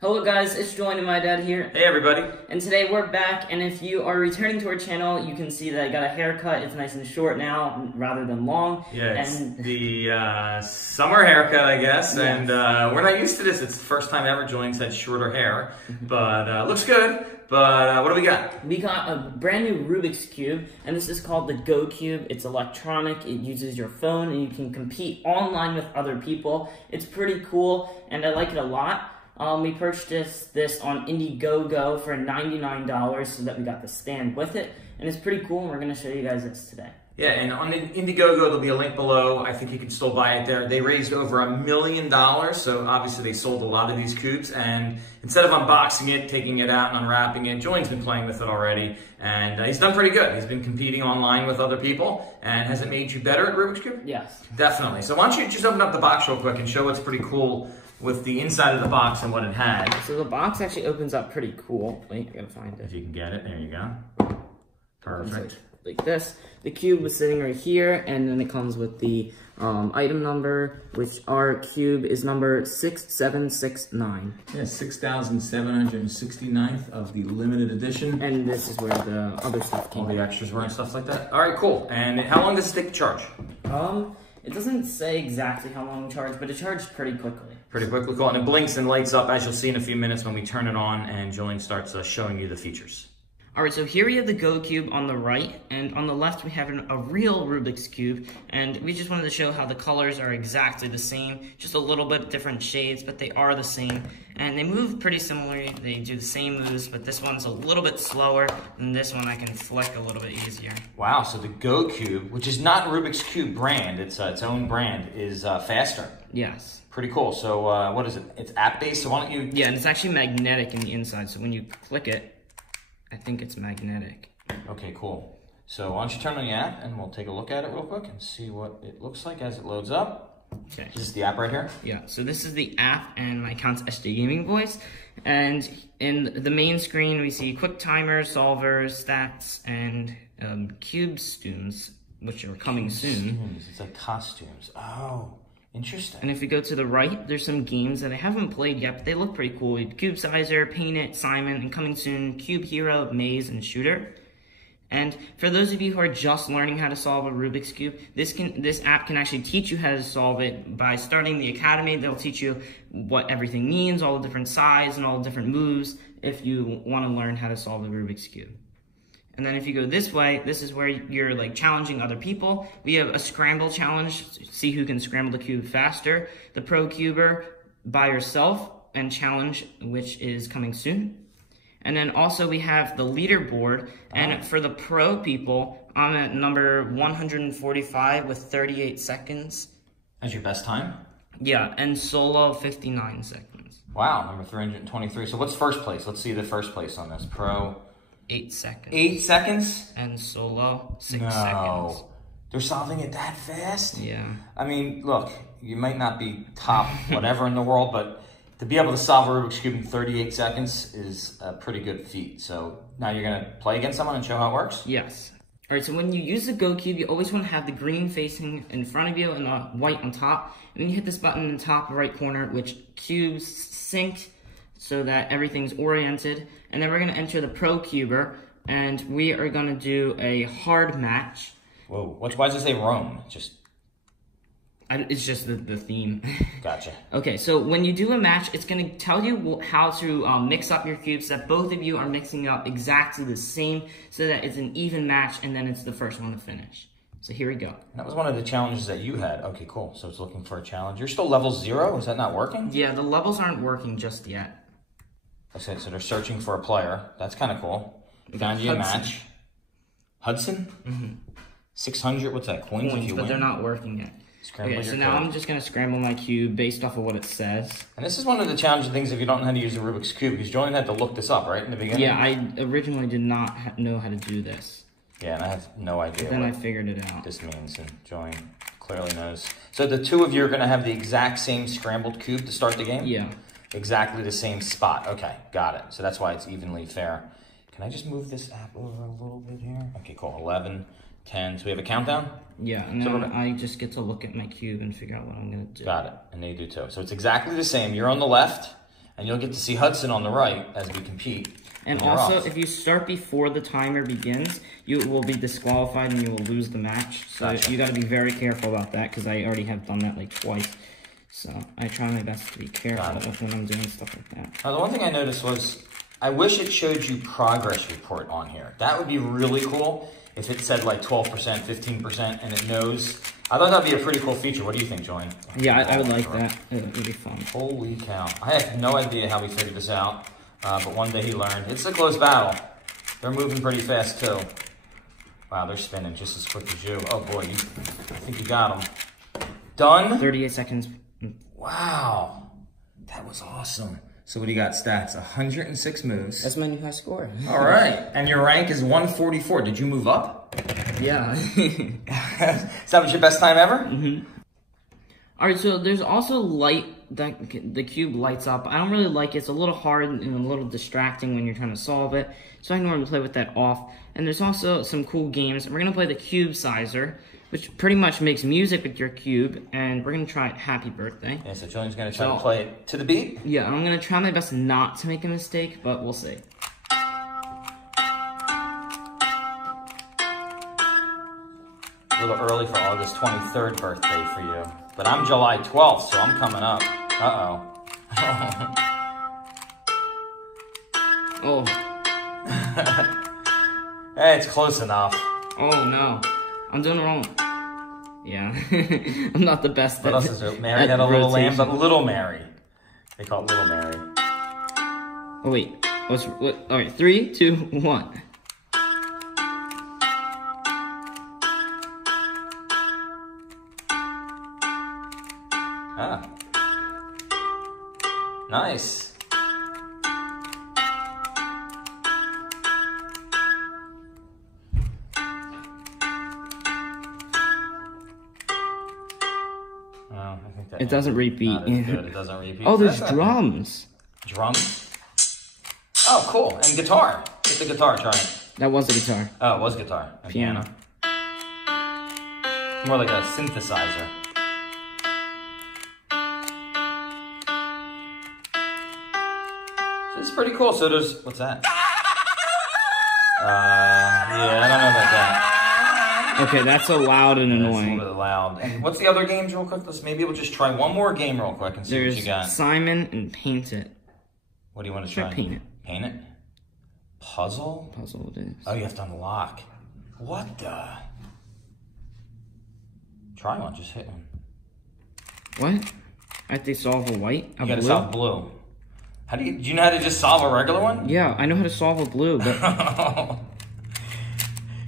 Hello guys, it's Julian and my dad here. Hey everybody. And today we're back, and if you are returning to our channel, you can see that I got a haircut. It's nice and short now, rather than long. Yeah, it's the summer haircut, I guess, yes. And we're not used to this. It's the first time ever Julian's had shorter hair, but looks good. But what do we got? We got a brand new Rubik's Cube, and this is called the GoCube. It's electronic, it uses your phone, and you can compete online with other people. It's pretty cool, and I like it a lot. We purchased this on Indiegogo for $99 so that we got the stand with it. And it's pretty cool, and we're going to show you guys this today. Yeah, and on Indiegogo, there'll be a link below. I think you can still buy it there. They raised over $1 million, so obviously they sold a lot of these cubes. And instead of unboxing it, taking it out and unwrapping it, Julian's been playing with it already. And he's done pretty good. He's been competing online with other people. And has it made you better at Rubik's Cube? Yes. Definitely. So why don't you just open up the box real quick and show what's pretty cool with the inside of the box and what it had. So the box actually opens up pretty cool. Wait, I gotta find it. If you can get it, there you go. Perfect. Like this. The cube was sitting right here, and then it comes with the item number, which our cube is number 6769. Yeah, 6,769th of the limited edition. And this is where the other stuff came. All the extras were and stuff like that. All right, cool. And how long does it take to charge? It doesn't say exactly how long it charged, but it charged pretty quickly. Pretty quickly, cool. And it blinks and lights up, as you'll see in a few minutes when we turn it on and Julian starts showing you the features. All right, so here we have the GoCube on the right, and on the left we have a real Rubik's Cube, and we just wanted to show how the colors are exactly the same, just a little bit different shades, but they are the same, and they move pretty similarly. They do the same moves, but this one's a little bit slower, and this one I can flick a little bit easier. Wow, so the GoCube, which is not Rubik's Cube brand, it's its own brand, is faster. Yes. Pretty cool. So what is it? It's app-based, so why don't you... Yeah, and it's actually magnetic in the inside, so when you click it, I think it's magnetic. Okay, cool. So why don't you turn on the app and we'll take a look at it real quick and see what it looks like as it loads up. Okay. Is this the app right here? Yeah, so this is the app, and my account's SJ Gaming Voice. And in the main screen, we see quick timers, solvers, stats, and cube students, which are coming soon. It's like costumes. Oh. Interesting. And if we go to the right, there's some games that I haven't played yet, but they look pretty cool. We have Cube Sizer, Paint It, Simon, and coming soon, Cube Hero, Maze, and Shooter. And for those of you who are just learning how to solve a Rubik's Cube, this app can actually teach you how to solve it. By starting the academy, they'll teach you what everything means, all the different size, and all the different moves, if you want to learn how to solve the Rubik's Cube. And then if you go this way, this is where you're like challenging other people. We have a scramble challenge, see who can scramble the cube faster. The Pro Cuber by yourself and challenge, which is coming soon. And then also we have the leaderboard. And for the pro people, I'm at number 145 with 38 seconds. That's your best time? Yeah, and solo 59 seconds. Wow, number 323. So what's first place? Let's see the first place on this. Pro... 8 seconds. 8 seconds? And solo, 6 no. seconds. They're solving it that fast? Yeah. I mean, look, you might not be top whatever in the world, but to be able to solve a Rubik's Cube in 38 seconds is a pretty good feat. So now you're going to play against someone and show how it works? Yes. All right, so when you use the GoCube, you always want to have the green facing in front of you and the white on top. And then you hit this button in the top right corner, which cubes sync so that everything's oriented. And then we're going to enter the Pro Cuber, and we are going to do a hard match. Whoa, why does it say Rome? It's just the theme. Gotcha. Okay, so when you do a match, it's going to tell you how to mix up your cubes, so that both of you are mixing up exactly the same, so that it's an even match, and then it's the first one to finish. So here we go. That was one of the challenges that you had. Okay, cool. So it's looking for a challenge. You're still level 0? Is that not working? Yeah, the levels aren't working just yet. Okay, so they're searching for a player. That's kind of cool. Found you a match. Hudson? Mm-hmm. 600, what's that, coins if you but win? they're not working yet. Okay, so now I'm just going to scramble my cube based off of what it says. And this is one of the challenging things if you don't know how to use a Rubik's Cube, because Julian had to look this up, right, in the beginning? Yeah, I originally did not know how to do this. Yeah, and I have no idea but then I figured it out. This means, and Julian clearly knows. So the two of you are going to have the exact same scrambled cube to start the game? Yeah. Exactly the same spot. Okay, got it. So that's why it's evenly fair. Can I just move this app over a little bit here? Okay, cool. 11, 10. So we have a countdown? Yeah, and then I just get to look at my cube and figure out what I'm going to do. Got it. And they do too. So it's exactly the same. You're on the left, And you'll get to see Hudson on the right as we compete. And also, if you start before the timer begins, you will be disqualified and you will lose the match. So you got to be very careful about that, because I already have done that like twice. So I try my best to be careful when I'm doing stuff like that. Now, the one thing I noticed was, I wish it showed you progress report on here. That would be really cool if it said like 12%, 15%, and it knows. I thought that'd be a pretty cool feature. What do you think, Julian? Yeah, I would like that. It would be fun. Holy cow. I have no idea how we figured this out, but one day he learned. It's a close battle. They're moving pretty fast, too. Wow, they're spinning just as quick as you. Oh, boy, I think you got them. Done? 38 seconds. Wow. That was awesome. So what do you got stats? 106 moves. That's my new high score. All right. And your rank is 144. Did you move up? Yeah. Is that your best time ever? Mm-hmm. All right, so there's also light, that the cube lights up. I don't really like it. It's a little hard and a little distracting when you're trying to solve it. So I normally play with that off. And there's also some cool games. We're going to play the Cube Sizer, which pretty much makes music with your cube. And we're going to try it Happy Birthday. Yeah, so Julian's going to try to play it to the beat? Yeah, I'm going to try my best not to make a mistake, but we'll see. A little early for August 23rd birthday for you. But I'm July 12th, so I'm coming up. Uh-oh. Oh. Hey, it's close enough. Oh, no. I'm doing it wrong. Yeah. I'm not the best What else is there? Mary had a little lamb, but Little Mary. They call it Little Mary. Oh, wait. All right, 3, 2, 1. Ah. Nice. I think that it doesn't repeat. It doesn't repeat. Oh, there's drums. Drums? Oh, cool. And guitar. Get the guitar, try it. That was a guitar. Oh, it was guitar. And piano. More like a synthesizer. It's pretty cool. So there's, what's that? Yeah, I don't know about that. Okay, that's so loud and annoying. That's a little bit loud. And what's the other games real quick? Maybe we'll just try one more game real quick and see what you got. There's Simon and Paint It. What do you want to try? Paint It. Paint It? Puzzle? Puzzle it is. Oh, you have to unlock. What the? Try one, just hit one. What? I have to solve a white? You gotta solve blue. Do you know how to just solve a regular one? Yeah, I know how to solve a blue, but...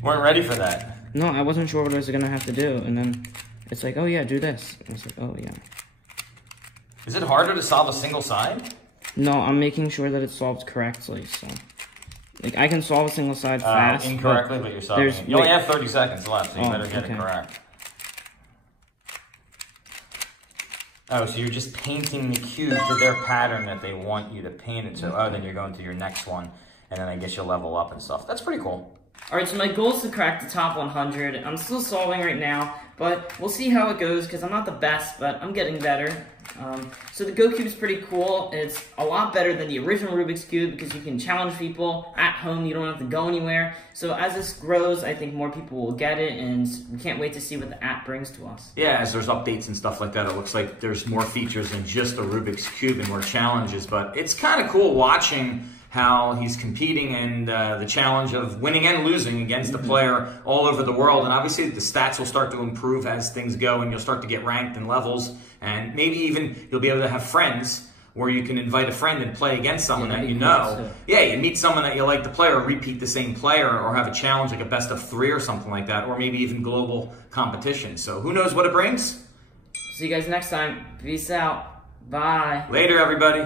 Weren't ready for that. No, I wasn't sure what I was gonna have to do, and then it's like, oh yeah, do this. I was like, oh yeah. Is it harder to solve a single side? No, I'm making sure that it's solved correctly, so... Like, I can solve a single side fast, incorrectly, but you're solving it. You only have 30 seconds left, so you better get it correct. Oh, so you're just painting the cube to their pattern that they want you to paint it to. Oh, then you're going to your next one, and then I guess you'll level up and stuff. That's pretty cool. Alright, so my goal is to crack the top 100. I'm still solving right now, but we'll see how it goes, because I'm not the best, but I'm getting better. So the GoCube is pretty cool. It's a lot better than the original Rubik's Cube, because you can challenge people at home. You don't have to go anywhere. So as this grows, I think more people will get it, and we can't wait to see what the app brings to us. Yeah, as there's updates and stuff like that, it looks like there's more features than just the Rubik's Cube and more challenges, but it's kind of cool watching how he's competing and the challenge of winning and losing against a player all over the world. And obviously the stats will start to improve as things go, and you'll start to get ranked in levels, and maybe even you'll be able to have friends where you can invite a friend and play against someone that you know. Yeah, you meet someone that you like to play, or repeat the same player, or have a challenge like a best of 3 or something like that, or maybe even global competition. So who knows what it brings? See you guys next time. Peace out. Bye. Later, everybody.